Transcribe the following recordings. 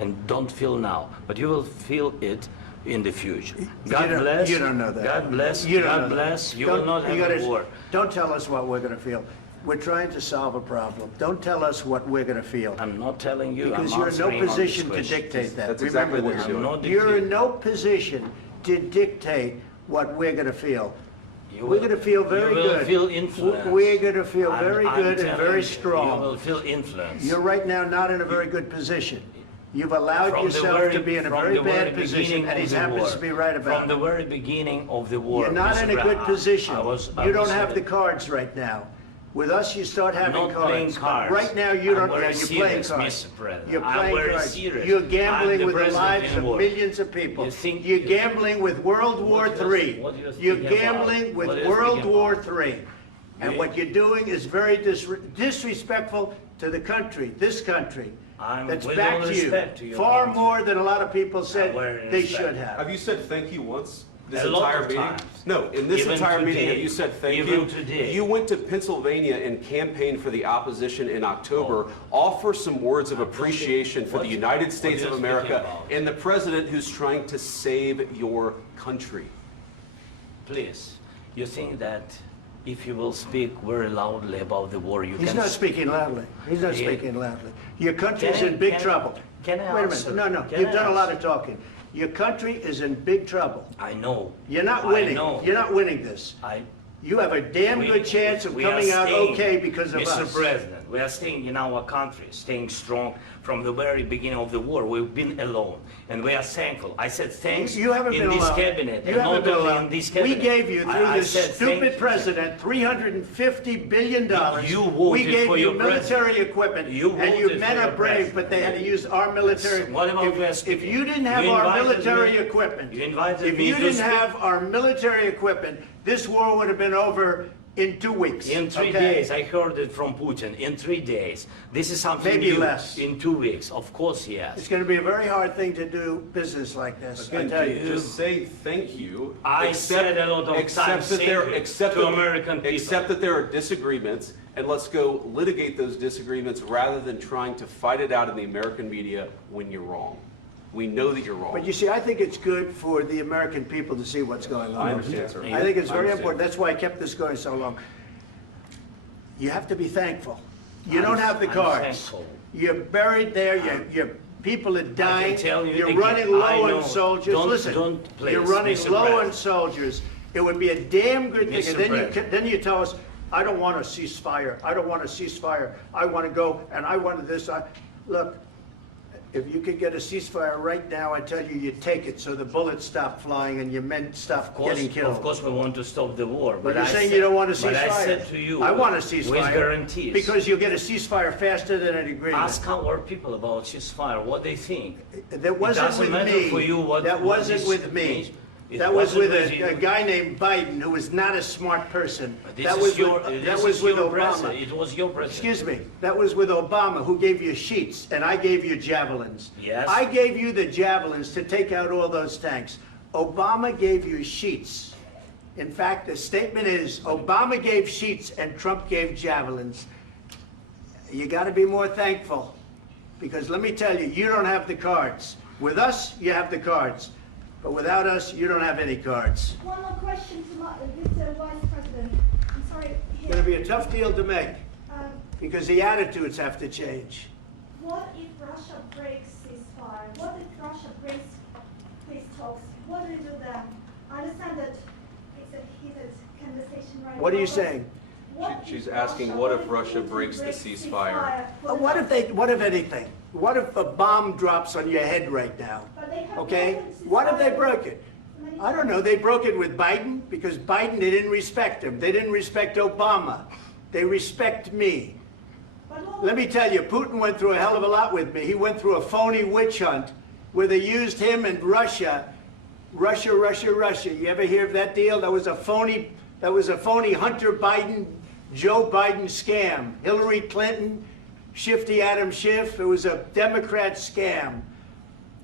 and don't feel now, but you will feel it in the future. God bless. You don't know that. God bless. You don't God know that. bless. You will not have a war. Don't tell us what we're going to feel. We're trying to solve a problem. Don't tell us what we're going to feel. I'm not telling you. Because you're in no position to dictate that. That's exactly what Remember you're this. doing. You're in no position to dictate what we're going to feel. We're going to feel very good. You will feel influence. We're going to feel very good and very strong. You will feel influence. You're right now not in a very good position. You've allowed yourself to be in a very bad position, and he happens to be right about it. From the very beginning of the war. You're not in a good position. You don't have the the cards right now. With us, you start having not cards. playing cards. Right now, you don't. I'm very You're playing serious, cards. Mr. President. You're I'm playing very cards. serious. You're I'm gambling the with the president lives in of war. millions of people. You think You're you- gambling with World War III. what do you You're think about? gambling with What do you World think War about? III. And what you're doing is very disrespectful to the country, this country. That's with back all to you. respect to your Far country. more than a lot of people said very they respect. should have. Have you said thank you once? This A lot entire of meeting? times. No, in this Even entire meeting, today. have you said thank Even you? today. You went to Pennsylvania and campaigned for the opposition in October. Offer some words of appreciation for the United States are of you America speaking about? and the president who's trying to save your country. Please, you think that if you will speak very loudly about the war, you He's can... not speaking loudly. He's not Yeah. speaking loudly. Your country's Can I- in big can I- trouble. can I Wait a answer? minute. No, Can you've I done a lot answer? of talking. Your country is in big trouble. I know. You're not I winning. know. You're not winning this. You have a damn good chance of we are coming out staying, okay because of Mr. us. President, we are staying in our country, staying strong from the very beginning of the war. We've been alone, and we are thankful. I said thanks You haven't in been this alone. cabinet, You and haven't not been only alone. in this We cabinet. gave you, through I this said thank stupid you. president, $350 billion. You voted We gave for you your military president. equipment, You and you voted men for are your brave, president. but they had to use our military. What about we are If speaking? you didn't have You our invited military me- equipment, you invited if me you to didn't speak. have our military equipment, this war would have been over in 2 weeks. In 3 okay? days, I heard it from Putin. In 3 days, this is something Maybe new. less. In 2 weeks, of course, yes. It's going to be a very hard thing to do business like this, I Again, tell you. just say thank you. I said a lot of times that there, thank you accept to that- American people. Accept that there are disagreements, and let's go litigate those disagreements rather than trying to fight it out in the American media when you're wrong. We know that you're wrong. But you see, I think it's good for the American people to see what's going on. I understand, sir. I think it's I very understand. important. That's why I kept this going so long. You have to be thankful. You don't have the I'm cards. thankful. You're buried there. Your people are dying. tell you You're again, running I low know. on soldiers. Don't- Listen, don't please, you're running Mr. low on President. soldiers. It would be a damn good thing. Mr. And then President. then you tell us, I don't want a ceasefire. I don't want a ceasefire. I want to go and I wanted this. Look. If you could get a ceasefire right now, I tell you, you take it so the bullets stop flying and your men stop getting killed. Of course, we want to stop the war. But you're I saying said- you don't want a ceasefire. But I said to you, I want a with ceasefire. guarantees. Because you'll get a ceasefire faster than an agreement. Ask our people about ceasefire, what they think. That wasn't doesn't with matter me. for you what- That what wasn't this with me. means. It That was with wasn't with a you. guy named Biden, who was not a smart person. This That is was your, with, this that is was with your Obama. president. It was your president. Excuse me. That was with Obama, who gave you sheets, and I gave you javelins. Yes. I gave you the javelins to take out all those tanks. Obama gave you sheets. In fact, the statement is, Obama gave sheets and Trump gave javelins. You got to be more thankful, because let me tell you, you don't have the cards. With us, you have the cards. But without us, you don't have any cards. One more question to Mr. Vice President. I'm sorry. It's going to be a tough deal to make, Um, because the attitudes have to change. what if Russia breaks ceasefire? What if Russia breaks peace talks? What do you do then? I understand that it's a heated conversation right now. What are you but saying? what She's if asking, what if Russia breaks the ceasefire? What if anything? What if a bomb drops on your head right now? But they have Okay? broken ceasefire What if they broke it? many I don't know. They broke it with Biden, because Biden, they didn't respect him. They didn't respect Obama. They respect me. But what Let me tell you, Putin went through a hell of a lot with me. He went through a phony witch hunt where they used him and Russia. Russia. You ever hear of that deal? That was a phony Hunter Biden, Joe Biden scam. Hillary Clinton, Shifty Adam Schiff. It was a Democrat scam.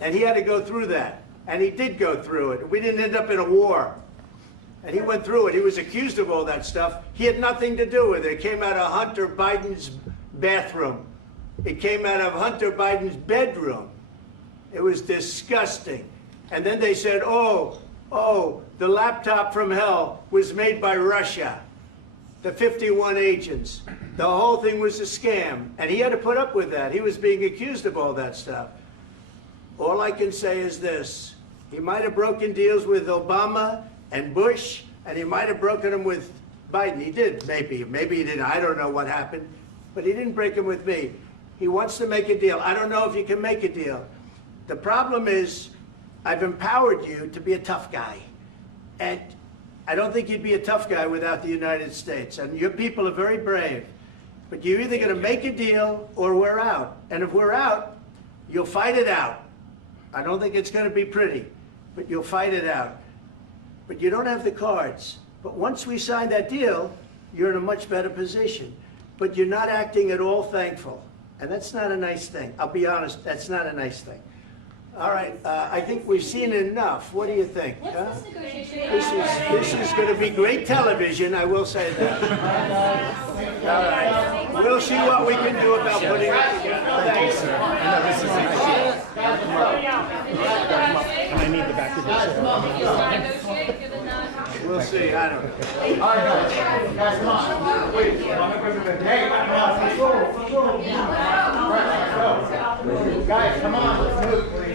And he had to go through that. And he did go through it. We didn't end up in a war. And he went through it. He was accused of all that stuff. He had nothing to do with it. It came out of Hunter Biden's bathroom. It came out of Hunter Biden's bedroom. It was disgusting. And then they said, oh, the laptop from hell was made by Russia. The 51 agents. The whole thing was a scam. And he had to put up with that. He was being accused of all that stuff. All I can say is this. He might have broken deals with Obama and Bush, and he might have broken them with Biden. He did, maybe. Maybe he didn't. I don't know what happened. But he didn't break them with me. He wants to make a deal. I don't know if you can make a deal. The problem is, I've empowered you to be a tough guy. And I don't think you'd be a tough guy without the United States. And your people are very brave. But you're either going to make a deal or we're out. And if we're out, you'll fight it out. I don't think it's going to be pretty, but you'll fight it out. But you don't have the cards. But once we sign that deal, you're in a much better position. But you're not acting at all thankful. And that's not a nice thing. I'll be honest, that's not a nice thing. All right, I think we've seen enough. What do you think? Huh? This is going to be great television, I will say that. All right. We'll see what we can do about putting it together. Thanks. And I need the back of this. We'll see. I don't know. All right, guys, come on. Wait. Hey, let's go. Guys, come on. Let's move.